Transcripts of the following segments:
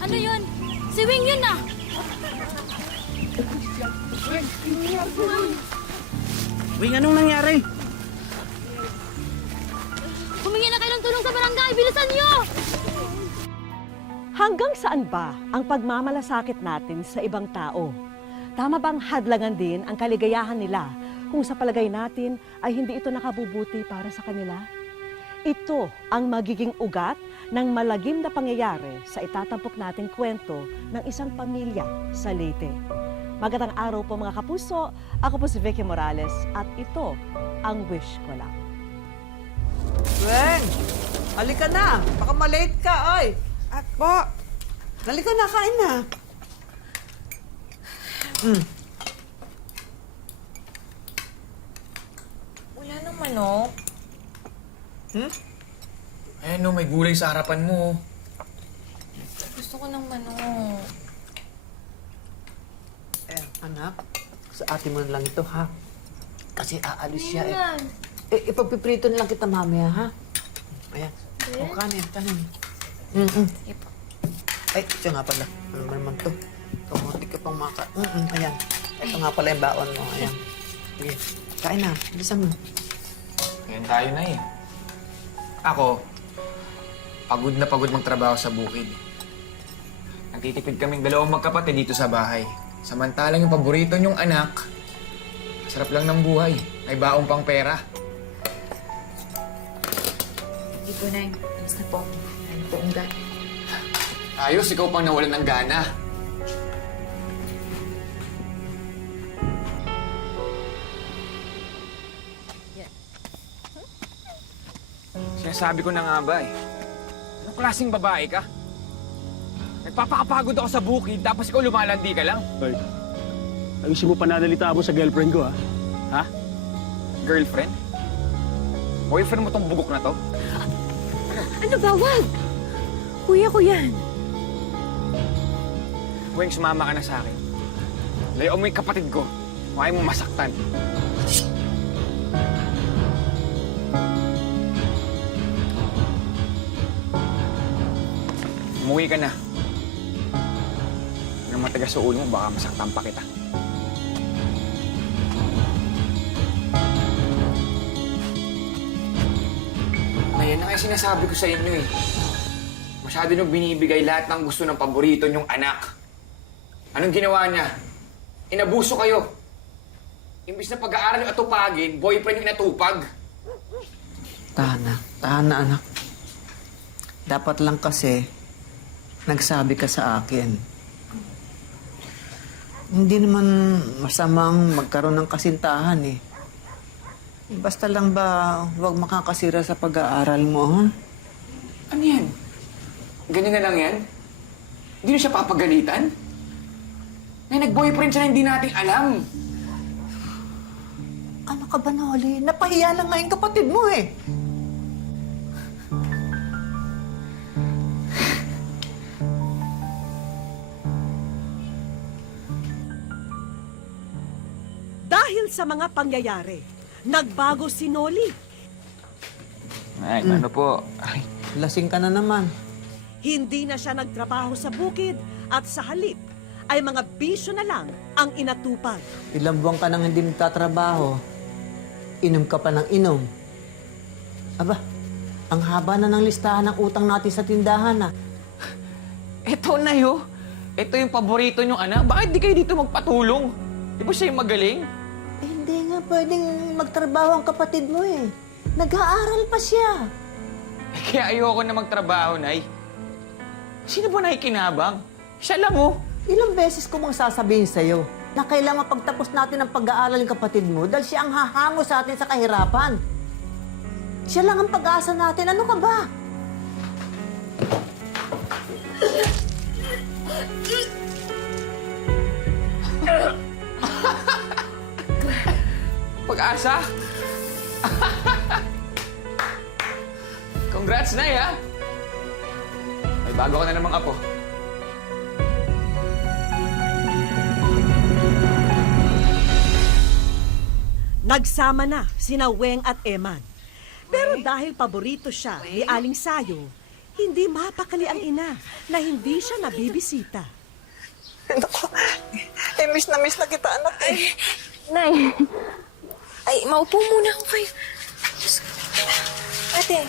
Ano yun? Si Wing yun ah! Wing, anong nangyari? Humingi na kayo ng tulong sa barangay! Bilisan niyo! Hanggang saan ba ang pagmamalasakit natin sa ibang tao? Tama bang hadlangan din ang kaligayahan nila kung sa palagay natin ay hindi ito nakabubuti para sa kanila? Ito ang magiging ugat ng malagim na pangyayari sa itatampok nating kwento ng isang pamilya sa Leyte. Magandang araw po mga kapuso, ako po si Vicky Morales at ito ang Wish Ko Lang. Gwen, halika na. Baka malate ka, oy. At po. Halika na, kain na. Wala nang manok. Eh no, may gulay sa harapan mo. Gusto ko ng manok. Anak, sa ate mo lang ito, ha? Kasi aalis siya, eh. Yan. Ipagpiprito na lang kita mamaya, ha? Ayan. O, kanin. Ipo. Ay, siya nga pala. Ano naman to? Kamuti ka pang maka... ayan. Ito nga pala yung baon mo. Ayan. Sige. Kain na. Bilisan mo. Ngayon tayo na eh. Ako, pagod magtrabaho sa bukid. Nagtitipid kaming dalawang magkapatid dito sa bahay. Samantalang yung paborito niyong anak, sarap lang ng buhay. May baong pang pera. Ipo na yun. Alis na po. Ano po ang gana? Ayos, ikaw pang nawalan ng gana. Sinasabi ko na nga ba eh. Anong klaseng babae ka? Nagpapakapagod ako sa bukid, tapos ikaw lumalandi ka lang. Hoy, ayusin mo pananalita mo sa girlfriend ko, ha? Ha? Girlfriend? Boyfriend mo tong bugok na to? Ano ba? Wag! Kuya ko yan. Weng, sumama ka na sa akin. Layo mo yung kapatid ko. Huwag mo masaktan. Umuwi ka na. Nang matigas sa ulo mo, baka masaktan pa kita. Ayan na kayo sinasabi ko sa inyo eh. Masyado nyo binibigay lahat ng gusto ng paborito nyong anak. Anong ginawa niya? Inabuso kayo. Imbis na pag-aaral yung atupagin, boyfriend yung inatupag. Tahan na, anak. Dapat lang kasi, nagsabi ka sa akin. Hindi naman masamang magkaroon ng kasintahan, eh. Basta lang ba, huwag makakasira sa pag-aaral mo, ha? Ano yan? Ganyan na lang yan? Hindi na siya papagalitan? Na nag-boyfriend siya na hindi natin alam. Ano ka ba, Noli? Napahiya lang nga yung kapatid mo, eh. Dahil sa mga pangyayari, nagbago si Noli. Ay, ano po? Ay, Lasing ka na naman. Hindi na siya nagtrabaho sa bukid at sa halip ay mga bisyo na lang ang inatupag. Ilang buwan ka nang hindi nagtatrabaho. Inom ka pa ng inom. Aba, ang haba na ng listahan ng utang natin sa tindahan, ha? eto na yun. Ito yung paborito niyong anak. Bakit di kayo dito magpatulong? Di ba siya yung magaling? Hindi nga pwedeng magtrabaho ang kapatid mo, eh. Nag-aaral pa siya. Kaya ayoko na magtrabaho, Nay. Sino ba nakikinabang? Siya lang, oh. Ilang beses ko mang sasabihin sa'yo na kailangan pagtapos natin ang pag-aaral ng kapatid mo dahil siya ang hahango sa atin sa kahirapan. Siya lang ang pag-asa natin. Ano ka ba? pag-asa? Congrats, Nay, ha? May bago ka na namang apo. Nagsama na sina Weng at Eman. Pero dahil paborito siya ni Aling Sayo, hindi mapakali ang ina na hindi siya nabibisita. Miss na kita, anak. Nay. Ay, maupo muna ako kayo. Ate.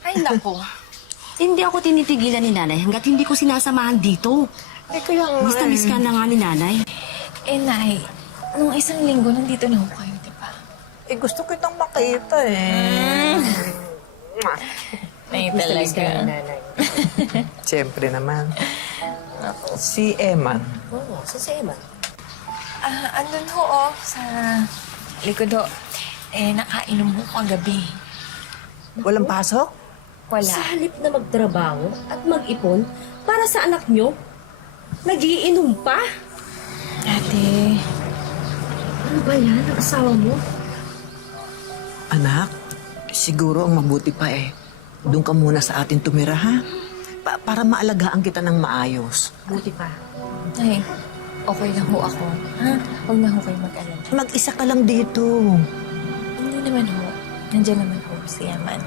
Ay, nako. Hindi ako tinitigilan ni nanay hanggat hindi ko sinasamahan dito. Kaya nga. Miss na miss ka na nga ni nanay. Nay, nung isang linggo nandito na ho kayo, di ba? Gusto kitang makita Nay, talaga. Siyempre naman. Si Eman. Oo, si Eman. Andun ho, sa likod ho. Nakainom ho kagabi. Walang pasok? Wala. Sa halip na magtrabaho at mag-ipon para sa anak nyo, nagiinom pa? Ate, Ano ba yan, ang asawa mo? Anak, siguro ang mabuti pa doon ka muna sa atin tumira, ha? Para maalagaan kita ng maayos. Buti pa. Nay, okay lang ho ako. Ha? Huwag na ho kayo mag-alala. Mag-isa ka lang dito. Hindi naman ho. Nandiyan naman ho si Yaman.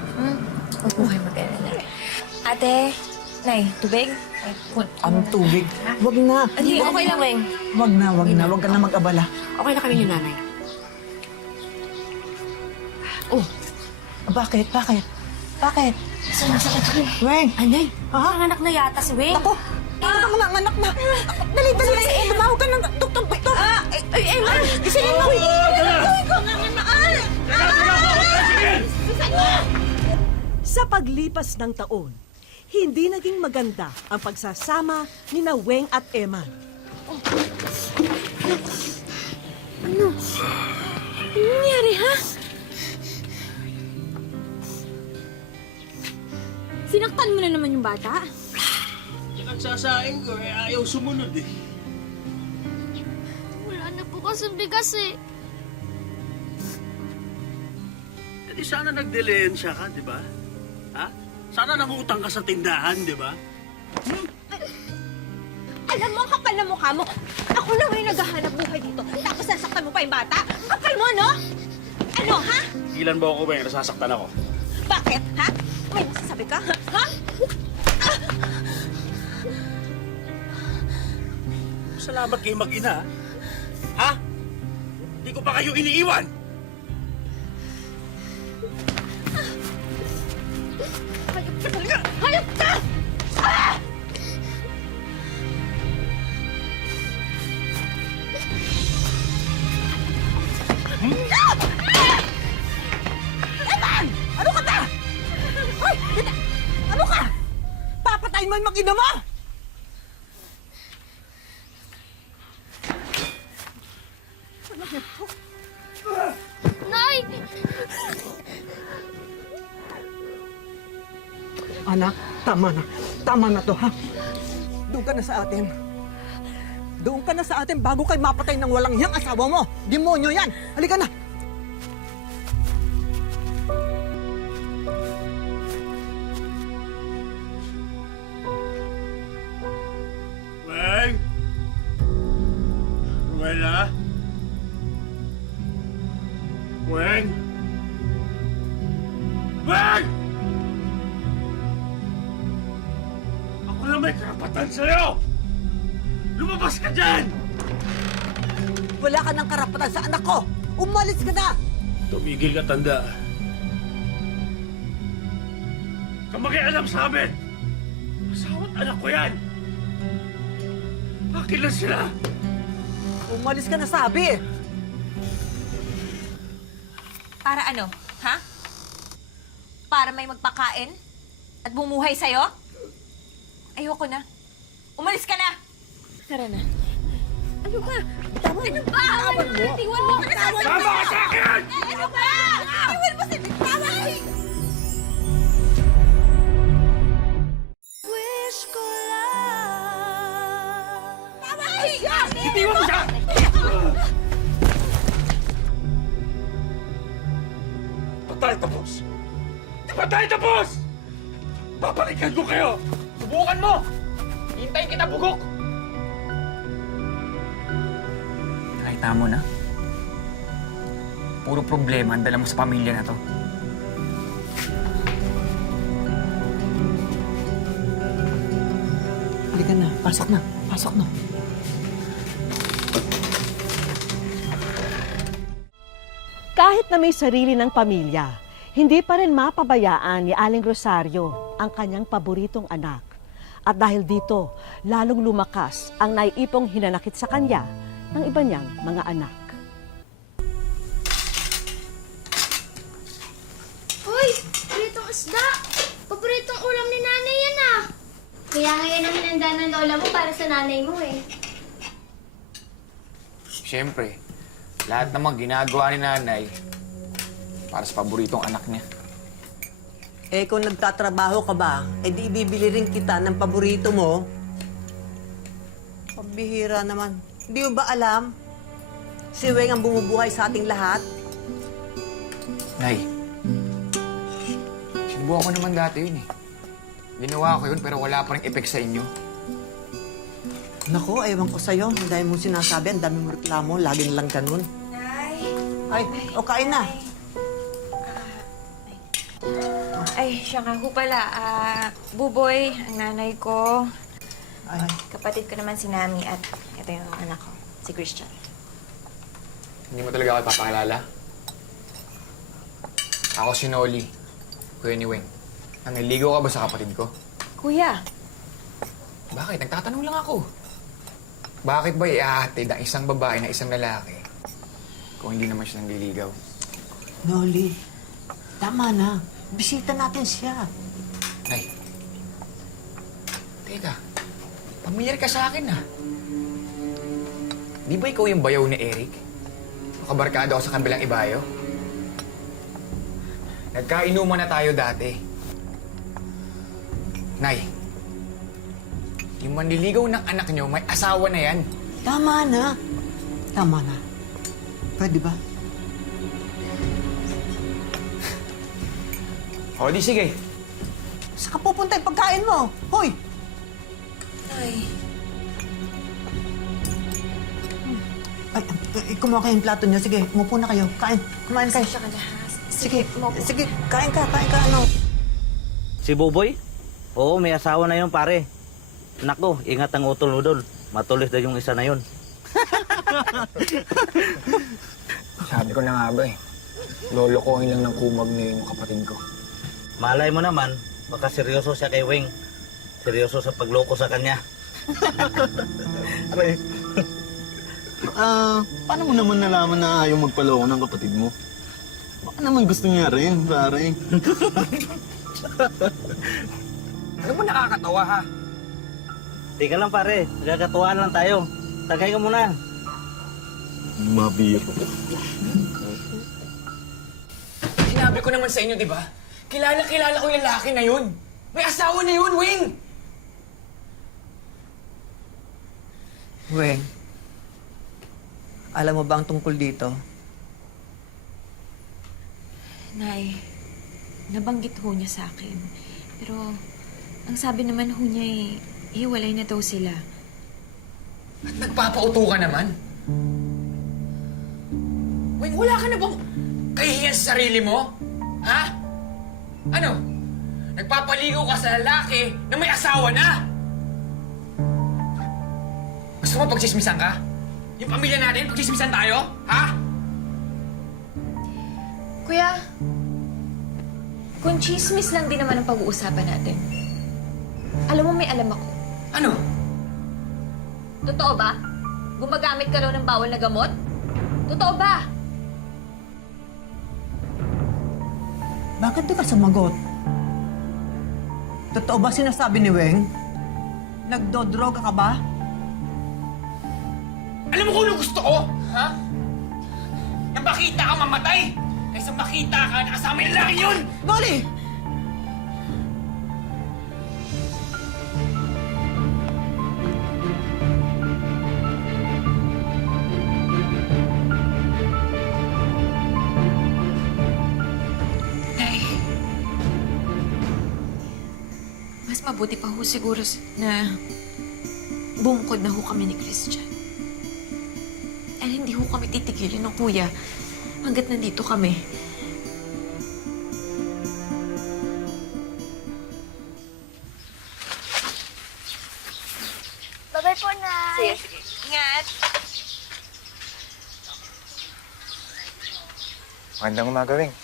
Huwag po kayo mag-alala. Ate, Nay, tubig? Ay, Ang tubig. Wag na. Ate, okay lang, Weng. Wag na. Wag ka na mag-abala. Okay na kami ni nanay. Oh, bakit? Bakit? Sumasakit ko eh. Weng, Anay, Ha? anak na yata si Weng. ako. Ano ka anak na? Dali. Tumawag ka ng doktor. Gisingin mo. Sa paglipas ng taon, hindi naging maganda ang pagsasama ni na Weng at Eman. Ano nangyari, ha? Sinaktan mo na naman yung bata? Nagsasaing ko, ayaw sumunod eh. Wala na po kasi bigas eh. E di sana nagdelensya ka, di ba? Ha? Sana nangutang ka sa tindahan, di ba? Alam mo, ang kapal na mukha mo. Ako na ngayon naghahanap buhay dito. Tapos sasaktan mo pa yung bata. Ang kapal mo, no? Ano, ha? Ilan ba ako ba yung nasasaktan ako? Bakit, ha? May masasabi ka? Ha? Salamat kayo mag-ina, ha? Hindi ko pa kayo iniiwan! Hayop ka talaga! Hayop ka! Ah! Eman! Ano ka ba? Hoy! Ano ka? Papatayin mo yung mag-ina mo? Nay! Anak, tama na. Tama na to, ha? Doon ka na sa atin. Doon ka na sa atin bago kay mapatay ng walang hiyang asawa mo. Demonyo yan. Halika na. Weng! Ruela? Weng! Weng! Ako na may karapatan sa'yo! Lumabas ka dyan! Wala ka ng karapatan sa anak ko. Umalis ka na. Tumigil ka, tanda. Kamakialam sa amin! Asawa't anak ko yan! Akin lang sila! Umalis ka na, sabi. Para ano, ha? Para may magpakain? At bumuhay sa'yo? Ayoko na. Umalis ka na! Tara na. Ano ba? Ano ba? Tawag mo! Iwan mo! Tama ka sa akin! Ano ba? Iwan mo si Tawag! Itiwan mo siya! tayo tapos? Di pa tayo tapos? Babalikan ko kayo! Subukan mo! Hintayin kita, bugok! Nakita mo na? Puro problema ang dala mo sa pamilya na to. Halika na, pasok na, pasok na. Kahit na may sarili ng pamilya, hindi pa rin mapabayaan ni Aling Rosario ang kanyang paboritong anak. At dahil dito, lalong lumakas ang naiipong hinanakit sa kanya ng iba niyang mga anak. Hoy! Paboritong isda! Paboritong ulam ni nanay yan ah! Kaya ngayon ang hinanda ng lola mo para sa nanay mo eh. Siyempre, lahat naman ginagawa ni nanay para sa paboritong anak niya. Eh kung nagtatrabaho ka ba, eh di ibibili rin kita ng paborito mo. Pambihira naman. Hindi mo ba alam? Si Weng ang bumubuhay sa ating lahat. Nay, sinubukan ko naman dati yun eh. Ginawa ko yun pero wala pa rin effect sa inyo. Nako, ewan ko sa'yo. Ang dami mong sinasabi, ang dami mong reklamo, lagi na lang ganun. Ay, o kain na. Ay, siya nga ho pala. Buboy, ang nanay ko. Ay, Kapatid ko naman si Nami at ito yung anak ko, si Christian. Hindi mo talaga ako ipapakilala? Ako si Noli, kuya ni Weng. Naniligaw ka ba sa kapatid ko? Kuya, Bakit? Nagtatanong lang ako. Bakit ba iahatid ang isang babae na isang lalaki kung hindi naman siya nanliligaw? Noli, tama na. Bisita natin siya. Nay, teka. Pamilyar ka sa akin, ah. Di ba ikaw yung bayaw ni Eric? Makabarkada ako sa kabilang ibayo? Nagkainuman na tayo dati. Nay, yung manliligaw ng anak niyo, may asawa na yan. Tama na. Tama na. Pwede ba? O, di sige. Saan ka pupunta yung pagkain mo? Hoy! ay, Ay, kumuha kayo yung plato niyo. Sige, umupo na kayo. Kain. Kumain kayo. siya ka na ha. Sige, maupo. sige. Kain ka, ano. Si Buboy? Oo, may asawa na yun, pare. Nako, ingat ang utol mo doon. Matulis na yung isa na yun. Sabi ko na nga ba eh. Lolokohin lang ng kumag na yun yung kapatid ko. Malay mo naman, baka seryoso siya kay Weng. Seryoso sa pagloko sa kanya. Pare, paano mo naman nalaman na ayaw magpaloko ng kapatid mo? Baka naman gusto niya rin, pare. Ano mo nakakatawa, ha? Tika lang pare, nagkakatuwaan lang tayo. Tagay ka muna. Mabiro. Sinabi ko naman sa inyo, di ba? Kilala ko yung lalaki na yun. May asawa na yun, Wing! Weng, alam mo ba ang tungkol dito? Nay, nabanggit ho niya sa akin. Pero, ang sabi naman ho niya hiwalay na daw sila. At nagpapauto ka naman? Wing, wala ka na bang kahihiyan sa sarili mo? Ha? Ano? Nagpapaligaw ka sa lalaki na may asawa na? Gusto mo pagchismisan ka? Yung pamilya natin, pagchismisan tayo? Ha? Kuya, kung chismis lang din naman ang pag-uusapan natin. Alam mo, may alam ako. Ano? Totoo ba? Gumagamit ka raw ng bawal na gamot? Totoo ba? Bakit di ka sumagot? Totoo ba sinasabi ni Weng? Nagdodroga ka ba? Alam mo kung ano gusto ko? Ha? Na makita ka mamatay kaysa makita ka na kasama yung lalaki yun! Noli! Mabuti pa ho siguro na bumukod na ho kami ni Christian. And hindi ho kami titigilin ng kuya hanggat nandito kami. Bye-bye po, Nay. Sige. Ingat! Magandang umaga, Weng.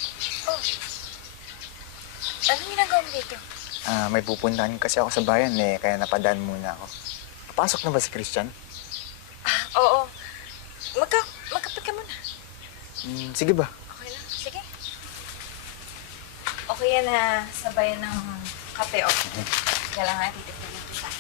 Anong ginagawa mo dito? May pupuntahan kasi ako sa bayan kaya napadaan muna ako. Papasok na ba si Christian? Oo. Magkape ka muna. Sige ba? Okay lang. Sige. Okay yan na sabayan ng kape, okay? Kaya lang nga, titignan kita.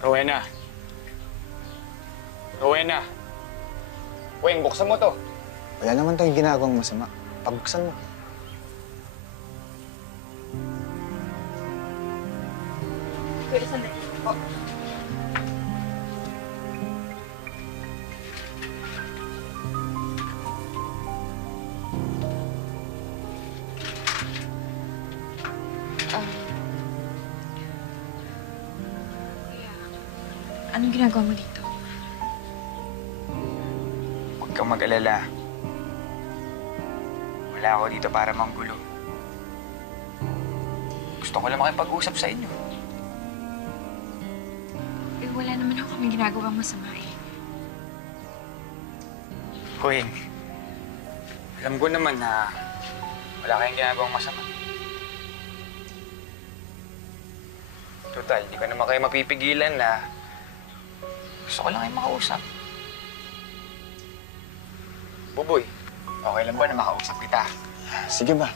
Rowena! Rowena! Weng, buksan mo to. Wala naman tayong ginagawang masama. Pabuksan mo. Kuya, sandali. Oh. Anong ginagawa mo dito? Huwag kang mag-alala. Wala ako dito para manggulo. Gusto ko lang makipag-usap sa inyo. Eh, wala naman ako kami ginagawang masama eh. Weng, alam ko naman na wala kayong ginagawang masama. Total, hindi ko naman kayo mapipigilan na gusto ko lang kayo makausap. Buboy, okay lang ba na makausap kita? Sige ba?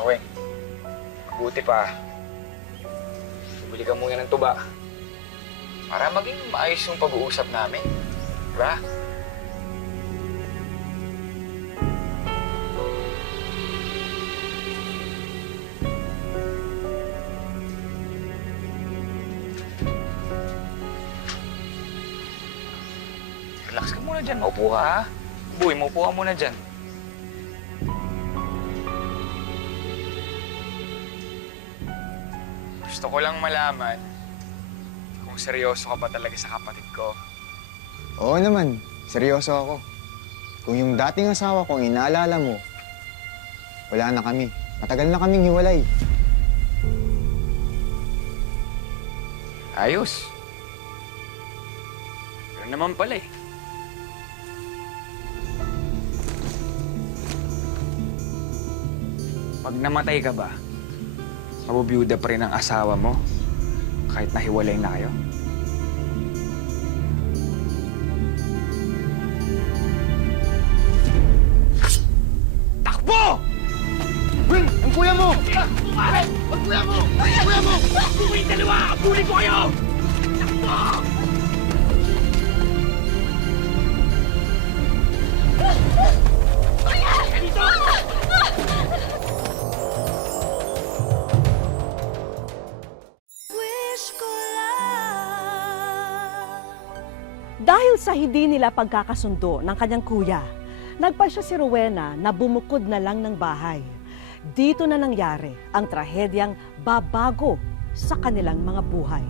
Weng, mabuti pa. Bumili ka muna ng tuba para maging maayos yung pag-uusap namin. Diba? Relax ka muna dyan. Maupo ka, ha? Boy, maupo ka muna dyan. Gusto ko lang malaman kung seryoso ka ba talaga sa kapatid ko. Oo naman, seryoso ako. Kung yung dating asawa ko inaalala mo, wala na kami. Matagal na kaming hiwalay. Ayos. Pero naman pala eh. Pag namatay ka ba, mabubiyuda pa rin ang asawa mo kahit nahiwalay na kayo? Takbo! Weng! Ang kuya mo! Ang kuya mo! Ang kuya mo! Buhay dalawa! Abuli ko kayo! Dahil sa hindi nila pagkakasundo ng kanyang kuya, nagpasya si Rowena na bumukod na lang ng bahay. Dito na nangyari ang trahedyang babago sa kanilang mga buhay.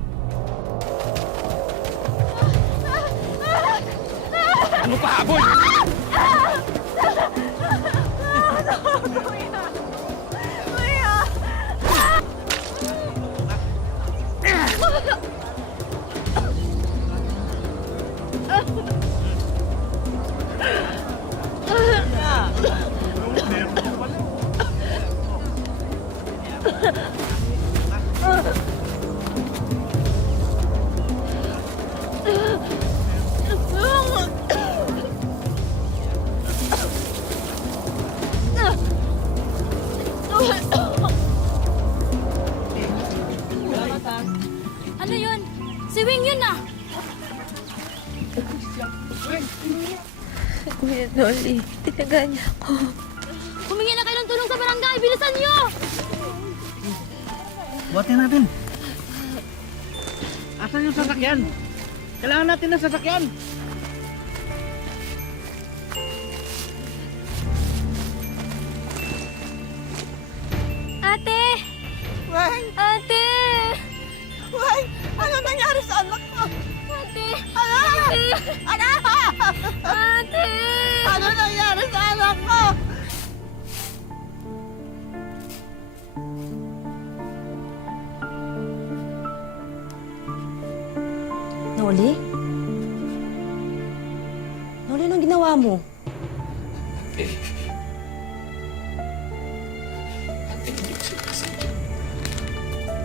Ano pa, habol? Ano yun? Si Wing yun ah! Kuya Noli, tinaga niya ako. Humingi na kayo ng tulong sa barangay! Bilisan niyo! Buhatin natin. Asan yung sasakyan? Kailangan natin ng sasakyan. Ate! Weng! Ate! Weng! Ano nangyari sa anak ko? Ate! Anak! Anak! Ate! Ano nangyari sa anak ko? Noli? Noli, anong ginawa mo?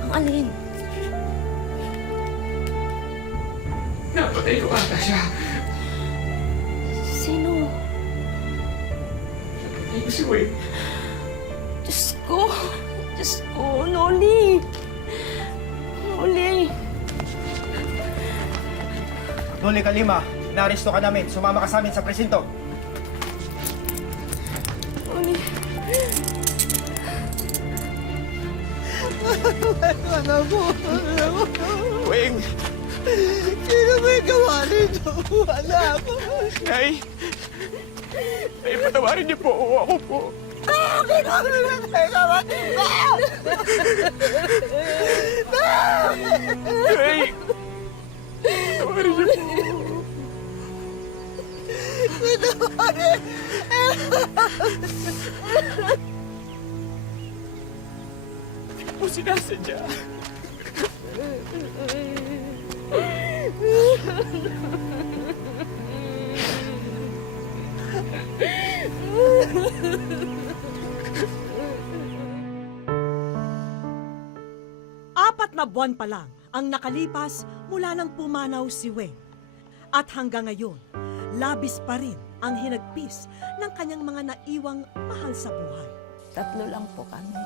Ang alin? Napatay ko ata siya. Sino? Napatay ko si Wayne. Diyos ko! Diyos ko! Noli! Noli! Noli Kalima, naaresto ka namin. Sumama ka sa amin sa presinto. Wayne! Sino may gawa nito? Anak! Nay! Nay, patawarin niyo po. Ako po. Nay! Patawarin niyo po. Hindi po sinasadya. Apat na buwan pa lang ang nakalipas mula nang pumanaw si Weng. At hanggang ngayon, labis pa rin ang hinagpis ng kanyang mga naiwang mahal sa buhay. 3 lang po kami.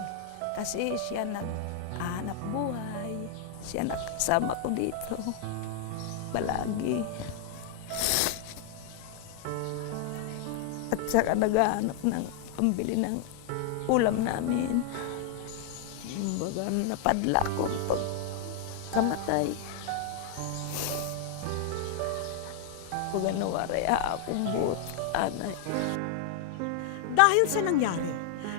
Kasi siya naghahanap buhay. Siya nakasama ko dito. Palagi. At saka naghahanap ng pambili ng ulam namin. Baga napadla ko pag kamatay. Baga nawaray akong buot, anay. Dahil sa nangyari,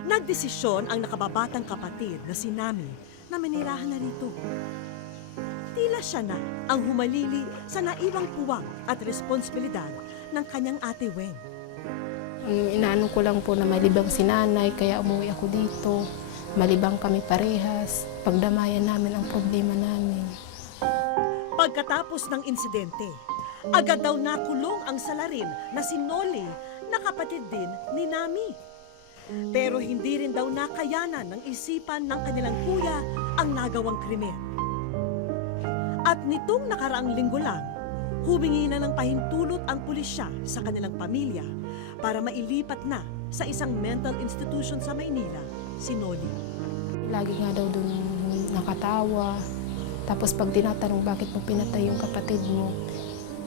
nagdesisyon ang nakababatang kapatid na si Nami na manirahan na rito. Tila siya na ang humalili sa naiwang puwang at responsibilidad ng kanyang ate Weng. Inaano ko lang po na malibang si nanay, kaya umuwi ako dito. Malibang kami parehas. Pagdamayan namin ang problema namin. Pagkatapos ng insidente, agad daw nakulong ang salarin na si Noli na kapatid din ni Nami. Pero hindi rin daw nakayanan ng isipan ng kanilang kuya ang nagawang krimen. At nitong nakaraang linggo lang, humingi na ng pahintulot ang pulisya sa kanilang pamilya para mailipat na sa isang mental institution sa Maynila, si Noli. Lagi nga daw dun nakatawa. Tapos pag tinatanong bakit mo pinatay yung kapatid mo,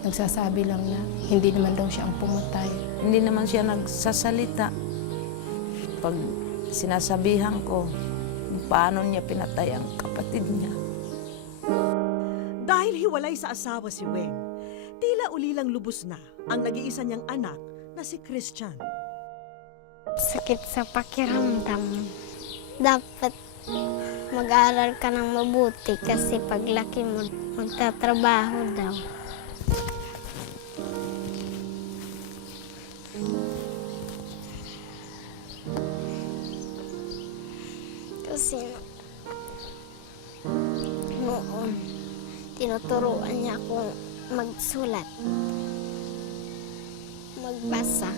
nagsasabi lang na hindi naman daw siya ang pumatay. Hindi naman siya nagsasalita. Pag sinasabihan ko kung paano niya pinatay ang kapatid niya. Dahil hiwalay sa asawa si Weng, tila ulilang lubos na ang nag-iisa niyang anak na si Christian. Sakit sa pakiramdam. Dapat mag-aral ka ng mabuti kasi paglaki mo, magtatrabaho daw. Kasi noon, tinuturuan niya akong magsulat, magbasa.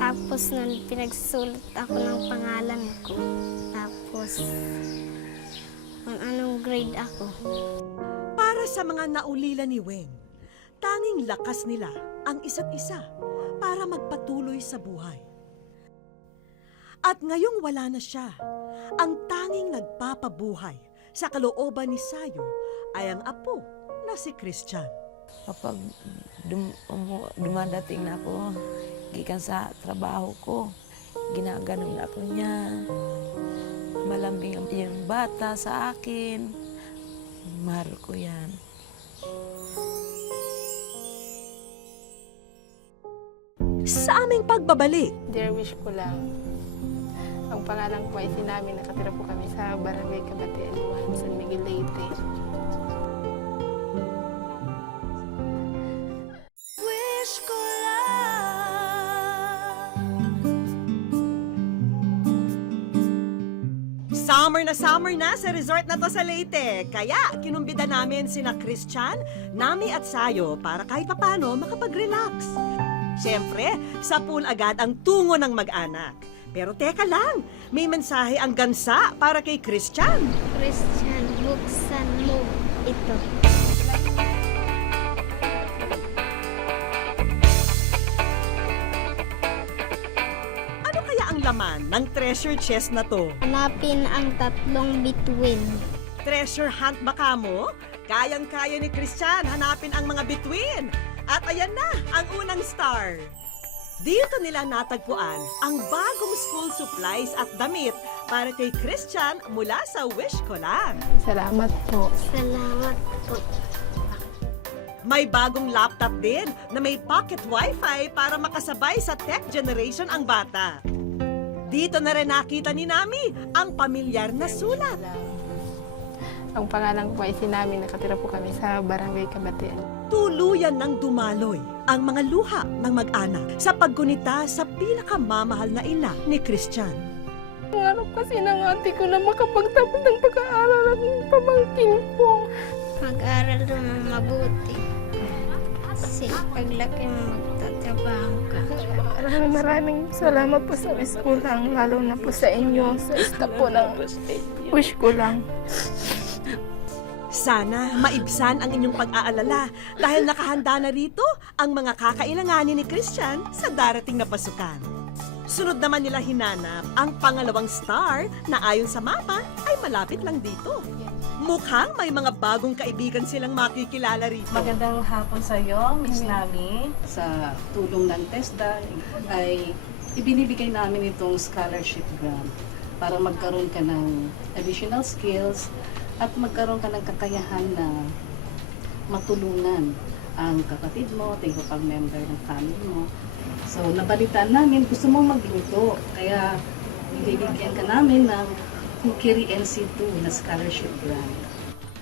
Tapos nun, pinagsulat ako ng pangalan ko. Tapos, kung anong grade ako. Para sa mga naulila ni Weng, tanging lakas nila ang isa't isa para magpatuloy sa buhay. At ngayong wala na siya, ang tanging nagpapabuhay sa kalooban ni Sayo ay ang apo na si Christian. Kapag dumadating na ako, gikan sa trabaho ko, ginaganon ako niya. Malambing yung bata sa akin. Mahal ko yan. Sa aming pagbabalik, Dear wish ko lang, ang pangalan ko ay sinabi, nakatira po kami sa Barangay Kabatian, San Miguel, Leyte. wish ko summer na sa resort na to sa Leyte. Kaya kinumbida namin sina Christian, Nami at Sayo para kahit papano makapag-relax. Siyempre, sa pool agad ang tungo ng mag-anak. Pero teka lang, may mensahe ang gansa para kay Christian. Christian, buksan mo ito. Ano kaya ang laman ng treasure chest na to? Hanapin ang tatlong bituin. Treasure hunt ba kamo? Kayang-kaya ni Christian hanapin ang mga bituin. At ayan na, ang unang star. Dito nila natagpuan ang bagong school supplies at damit para kay Christian mula sa Wish Ko Lang. Salamat po. Salamat po. May bagong laptop din na may pocket wifi para makasabay sa tech generation ang bata. Dito na rin nakita ni Nami ang pamilyar na sulat. Ang pangalan ko ay sinabi, nakatira po kami sa Barangay Kabatian. Tuluyan ng dumaloy ang mga luha ng mag-anak sa paggunita sa pinakamamahal na ina ni Christian. Pangarap kasi ng ate ko na makapagtapos ng pag-aaral ng pamangkin ko. Mag-aral doon ng mabuti. Kasi paglaki mo magtatrabaho ka. Maraming salamat po sa wish ko lang, lalo na po sa inyo, sa staff po ng wish ko lang. Sana maibsan ang inyong pag-aalala dahil nakahanda na rito ang mga kakailanganin ni Christian sa darating na pasukan. Sunod naman nila hinanap ang pangalawang star na ayon sa mapa ay malapit lang dito. Mukhang may mga bagong kaibigan silang makikilala rito. Magandang hapon sa iyo, Miss Nami. Sa tulong ng TESDA ay ibinibigay namin itong scholarship grant para magkaroon ka ng additional skills at magkaroon ka ng kakayahan na matulungan ang kapatid mo, tingko pang member ng family mo. So, nabalitaan namin, gusto mong magluto. Kaya, bibigyan ka namin ng Kukiri NC2 na scholarship grant.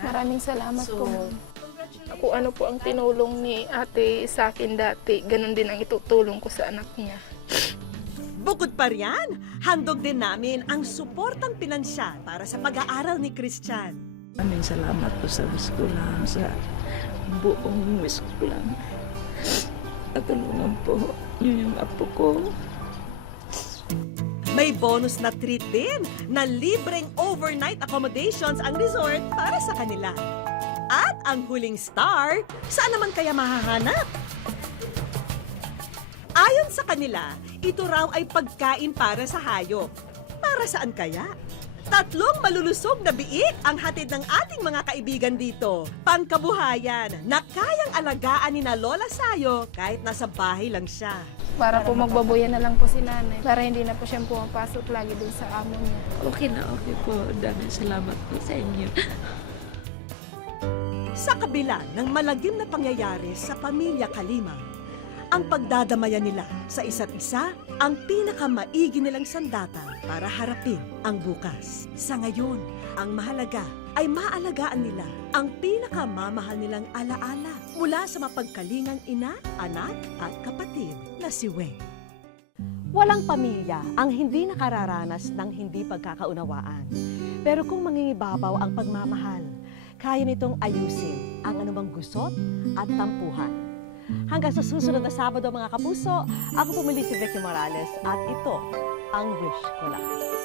Maraming salamat po. Kung ano po ang tinulong ni ate sa akin dati, ganun din ang itutulong ko sa anak niya. Bukod pa riyan, handog din namin ang suportang pinansyal para sa pag-aaral ni Christian. Maraming salamat po sa wish ko lang, sa buong wish ko lang. Natulungan po niyo yung apo ko. May bonus na treat din na libreng overnight accommodations ang resort para sa kanila. At ang huling star, saan naman kaya mahahanap? Ayon sa kanila, ito raw ay pagkain para sa hayop. Para saan kaya? 3 malulusog na biik ang hatid ng ating mga kaibigan dito. Pangkabuhayan na kayang alagaan ni na Lola Sayo kahit nasa bahay lang siya. Para po magbaboyan na lang po si nanay. Para hindi na po siyang pumapasok lagi dun sa amo niya. Okay na okay po. Dami salamat po sa inyo. Sa kabila ng malagim na pangyayari sa pamilya Kalima, ang pagdadamayan nila sa isa't isa ang pinakamaigi nilang sandata para harapin ang bukas. Sa ngayon, ang mahalaga ay maalagaan nila ang pinakamamahal nilang alaala mula sa mapagkalingang ina, anak at kapatid na si Weng. Walang pamilya ang hindi nakararanas ng hindi pagkakaunawaan. Pero kung mangingibabaw ang pagmamahal, kaya nitong ayusin ang anumang gusot at tampuhan. Hanggang sa susunod na Sabado mga kapuso, ako pumuli si Vicky Morales at ito ang Wish Ko Lang.